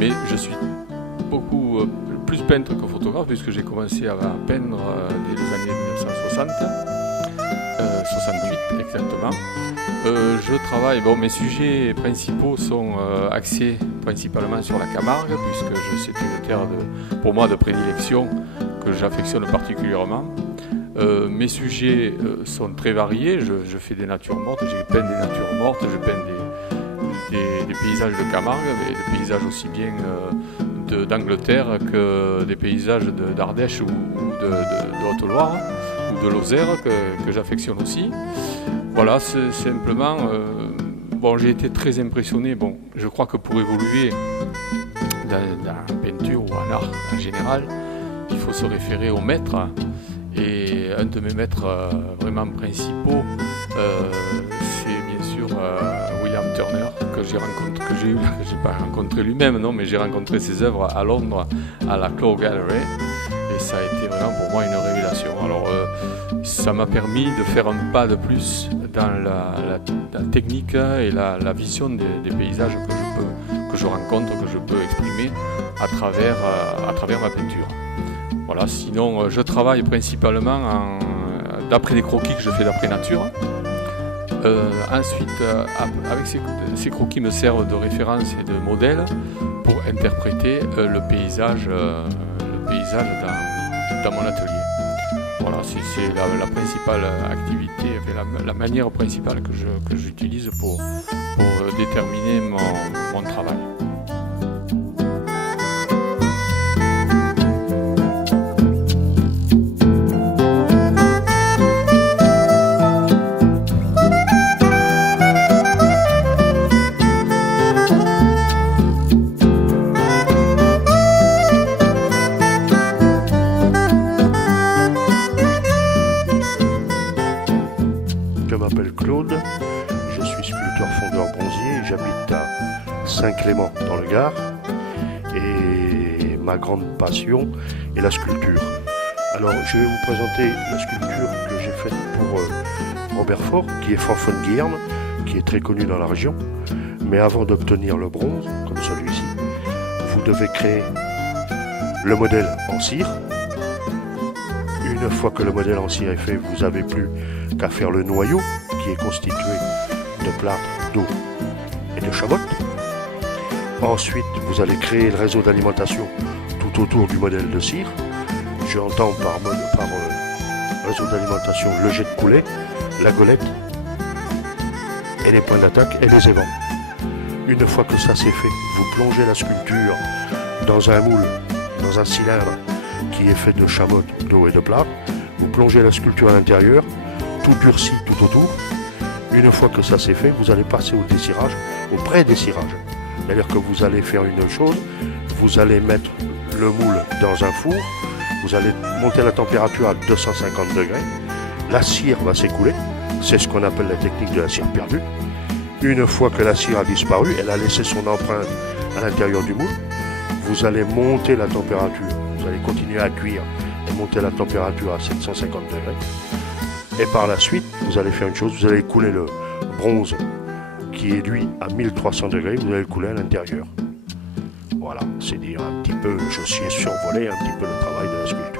Mais je suis beaucoup plus peintre que photographe puisque j'ai commencé à peindre dès les années 1960, 68 exactement. Je travaille, mes sujets principaux sont axés principalement sur la Camargue puisque c'est une terre pour moi de prédilection que j'affectionne particulièrement. Mes sujets sont très variés, je fais des natures mortes, j'ai peint des natures mortes, je peins des paysages de Camargue, mais des paysages aussi bien d'Angleterre que des paysages d'Ardèche ou de Haute-Loire ou de Lozère que j'affectionne aussi. Voilà, c'est simplement, j'ai été très impressionné. Je crois que pour évoluer dans la peinture ou en art en général, il faut se référer au maître. Et un de mes maîtres vraiment principaux, c'est bien sûr William Turner, que j'ai pas rencontré lui-même, non, mais j'ai rencontré ses œuvres à Londres, à la Claw Gallery, et ça a été vraiment pour moi une révélation. Alors, ça m'a permis de faire un pas de plus dans la technique et la vision des paysages que je rencontre, que je peux exprimer à travers ma peinture. Voilà, sinon je travaille principalement d'après des croquis que je fais d'après nature. Ensuite, avec ces croquis me servent de référence et de modèle pour interpréter le paysage dans mon atelier. Voilà, c'est la principale activité, la manière principale que j'utilise pour déterminer mon travail. Je m'appelle Claude, je suis sculpteur fondeur bronzier et j'habite à Saint-Clément dans le Gard et ma grande passion est la sculpture. Alors je vais vous présenter la sculpture que j'ai faite pour Robert Faure qui est Fanfone-Guilherme, qui est très connu dans la région. Mais avant d'obtenir le bronze, comme celui-ci, vous devez créer le modèle en cire. Une fois que le modèle en cire est fait, vous n'avez plus qu'à faire le noyau qui est constitué de plâtre, d'eau et de chamotte. Ensuite, vous allez créer le réseau d'alimentation tout autour du modèle de cire. J'entends par réseau d'alimentation le jet de coulet, la golette et les points d'attaque et les évents. Une fois que ça c'est fait, vous plongez la sculpture dans un moule, dans un cylindre qui est fait de chamotte, d'eau et de plâtre. Vous plongez la sculpture à l'intérieur, tout durci tout autour. Une fois que ça c'est fait, vous allez passer au dessirage, au pré-dessirage. C'est-à-dire que vous allez faire une chose, vous allez mettre le moule dans un four, vous allez monter la température à 250 degrés, la cire va s'écouler, c'est ce qu'on appelle la technique de la cire perdue. Une fois que la cire a disparu, elle a laissé son empreinte à l'intérieur du moule, vous allez monter la température, vous allez continuer à cuire et monter la température à 750 degrés. Et par la suite, vous allez faire une chose, vous allez couler le bronze qui est lui à 1300 degrés, vous allez le couler à l'intérieur. Voilà, c'est dire un petit peu, je suis survolé un petit peu le travail de la sculpture.